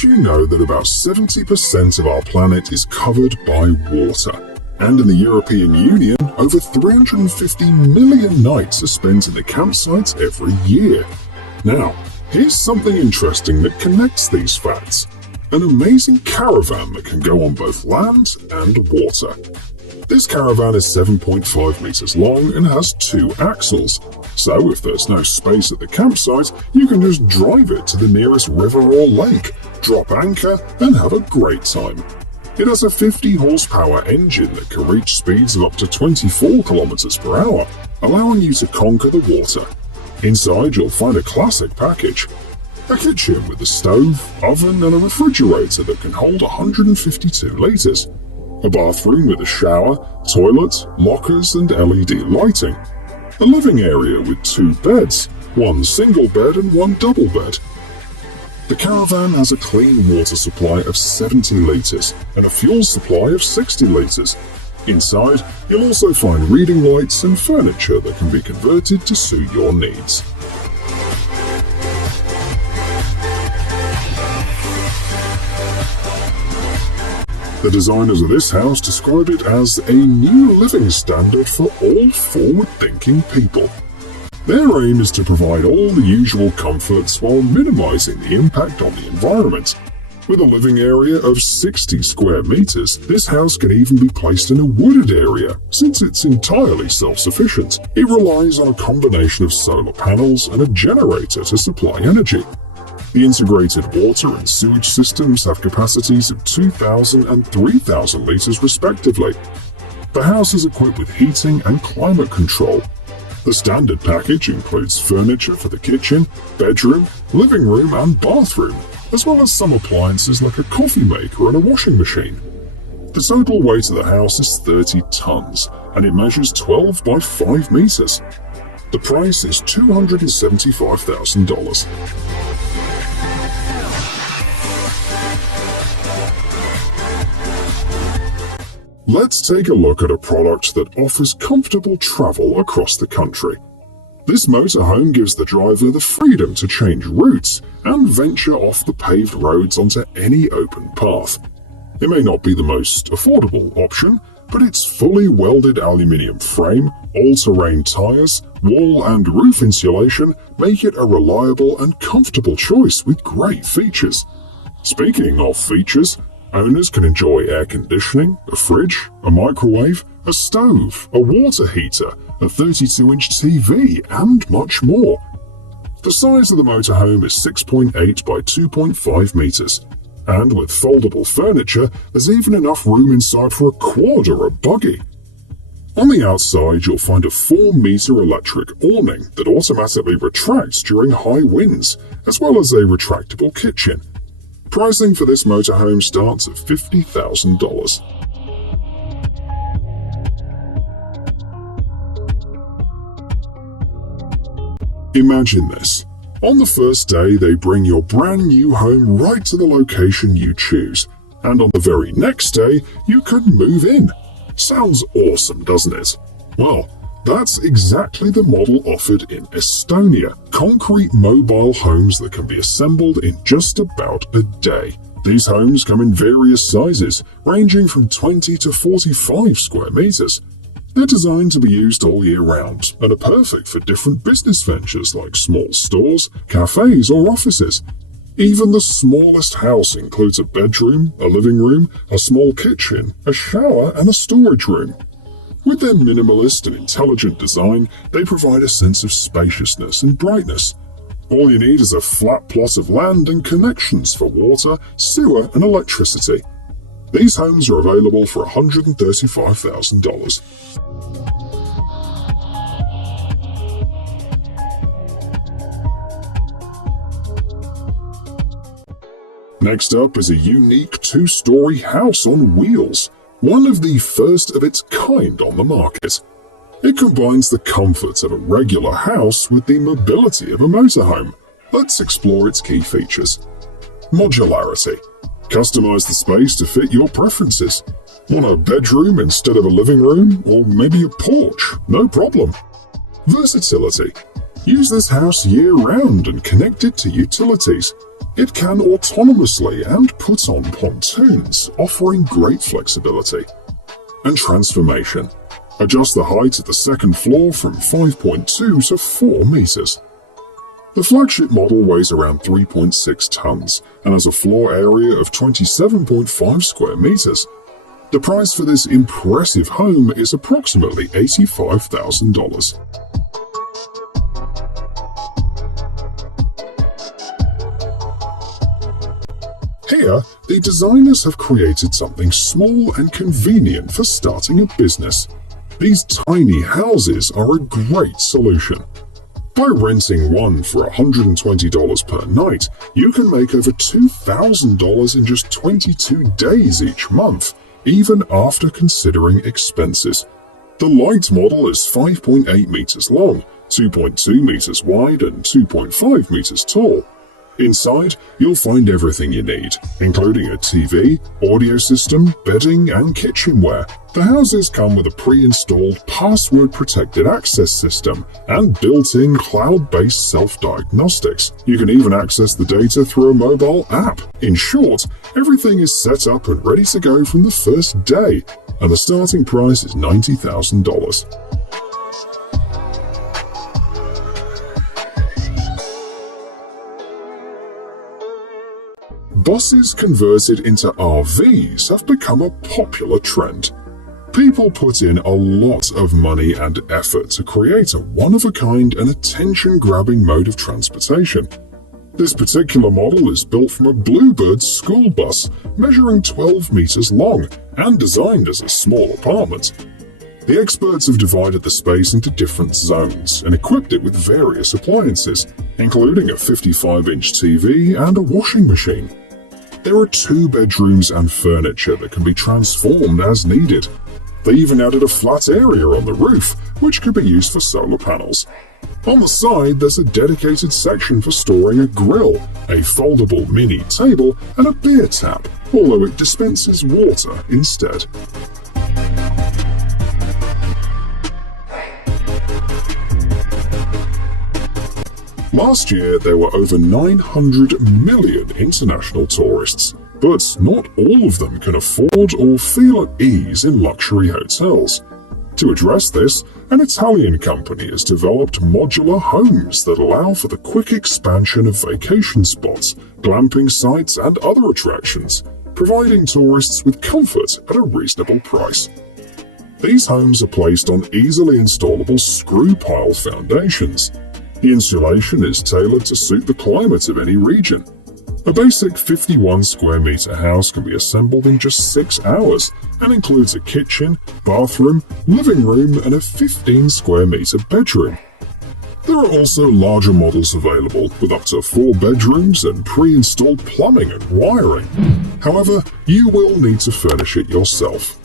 Did you know that about 70% of our planet is covered by water? And in the European Union, over 350 million nights are spent in the campsites every year. Now, here's something interesting that connects these facts. An amazing caravan that can go on both land and water. This caravan is 7.5 meters long and has 2 axles. So if there's no space at the campsite, you can just drive it to the nearest river or lake, drop anchor, and have a great time. It has a 50 horsepower engine that can reach speeds of up to 24 kilometers per hour, allowing you to conquer the water. Inside, you'll find a classic package. A kitchen with a stove, oven, and a refrigerator that can hold 152 liters. A bathroom with a shower, toilet, lockers, and LED lighting. A living area with 2 beds, 1 single bed and 1 double bed. The caravan has a clean water supply of 70 liters and a fuel supply of 60 liters. Inside, you'll also find reading lights and furniture that can be converted to suit your needs. The designers of this house describe it as a new living standard for all forward-thinking people. Their aim is to provide all the usual comforts while minimizing the impact on the environment. With a living area of 60 square meters, this house can even be placed in a wooded area, since it's entirely self-sufficient. It relies on a combination of solar panels and a generator to supply energy. The integrated water and sewage systems have capacities of 2,000 and 3,000 liters respectively. The house is equipped with heating and climate control. The standard package includes furniture for the kitchen, bedroom, living room, and bathroom, as well as some appliances like a coffee maker and a washing machine. The total weight of the house is 30 tons, and it measures 12 by 5 meters. The price is $275,000. Let's take a look at a product that offers comfortable travel across the country. This motorhome gives the driver the freedom to change routes and venture off the paved roads onto any open path. It may not be the most affordable option, but its fully welded aluminium frame, all-terrain tires, wall and roof insulation make it a reliable and comfortable choice with great features. Speaking of features, owners can enjoy air conditioning, a fridge, a microwave, a stove, a water heater, a 32-inch TV, and much more. The size of the motorhome is 6.8 by 2.5 meters, and with foldable furniture, there's even enough room inside for a quad or a buggy. On the outside, you'll find a 4-meter electric awning that automatically retracts during high winds, as well as a retractable kitchen. Pricing for this motorhome starts at $50,000. Imagine this. On the first day, they bring your brand new home right to the location you choose, and on the very next day, you can move in. Sounds awesome, doesn't it? Well, that's exactly the model offered in Estonia. Concrete mobile homes that can be assembled in just about a day. These homes come in various sizes, ranging from 20 to 45 square meters. They're designed to be used all year round and are perfect for different business ventures like small stores, cafes, or offices. Even the smallest house includes a bedroom, a living room, a small kitchen, a shower, and a storage room. With their minimalist and intelligent design, they provide a sense of spaciousness and brightness. All you need is a flat plot of land and connections for water, sewer, and electricity. These homes are available for $135,000. Next up is a unique 2-story house on wheels. One of the first of its kind on the market. It combines the comfort of a regular house with the mobility of a motorhome. Let's explore its key features. Modularity. Customize the space to fit your preferences. Want a bedroom instead of a living room, or maybe a porch? No problem. Versatility. Use this house year-round and connect it to utilities. It can autonomously and put on pontoons, offering great flexibility. And transformation. Adjust the height of the second floor from 5.2 to 4 meters. The flagship model weighs around 3.6 tons and has a floor area of 27.5 square meters. The price for this impressive home is approximately $85,000. Here, the designers have created something small and convenient for starting a business. These tiny houses are a great solution. By renting one for $120 per night, you can make over $2,000 in just 22 days each month, even after considering expenses. The light model is 5.8 meters long, 2.2 meters wide, and 2.5 meters tall. Inside, you'll find everything you need, including a TV, audio system, bedding, and kitchenware. The houses come with a pre-installed password-protected access system and built-in cloud-based self-diagnostics. You can even access the data through a mobile app. In short, everything is set up and ready to go from the first day, and the starting price is $90,000. Buses converted into RVs have become a popular trend. People put in a lot of money and effort to create a one-of-a-kind and attention-grabbing mode of transportation. This particular model is built from a Bluebird school bus, measuring 12 meters long and designed as a small apartment. The experts have divided the space into different zones and equipped it with various appliances, including a 55-inch TV and a washing machine. There are 2 bedrooms and furniture that can be transformed as needed. They even added a flat area on the roof, which could be used for solar panels. On the side, there's a dedicated section for storing a grill, a foldable mini table, and a beer tap, although it dispenses water instead. Last year, there were over 900 million international tourists, but not all of them can afford or feel at ease in luxury hotels. To address this, an Italian company has developed modular homes that allow for the quick expansion of vacation spots, glamping sites, and other attractions, providing tourists with comfort at a reasonable price. These homes are placed on easily installable screw-pile foundations. The insulation is tailored to suit the climate of any region. A basic 51 square meter house can be assembled in just 6 hours and includes a kitchen, bathroom, living room, and a 15 square meter bedroom. There are also larger models available with up to 4 bedrooms and pre-installed plumbing and wiring. However, you will need to furnish it yourself.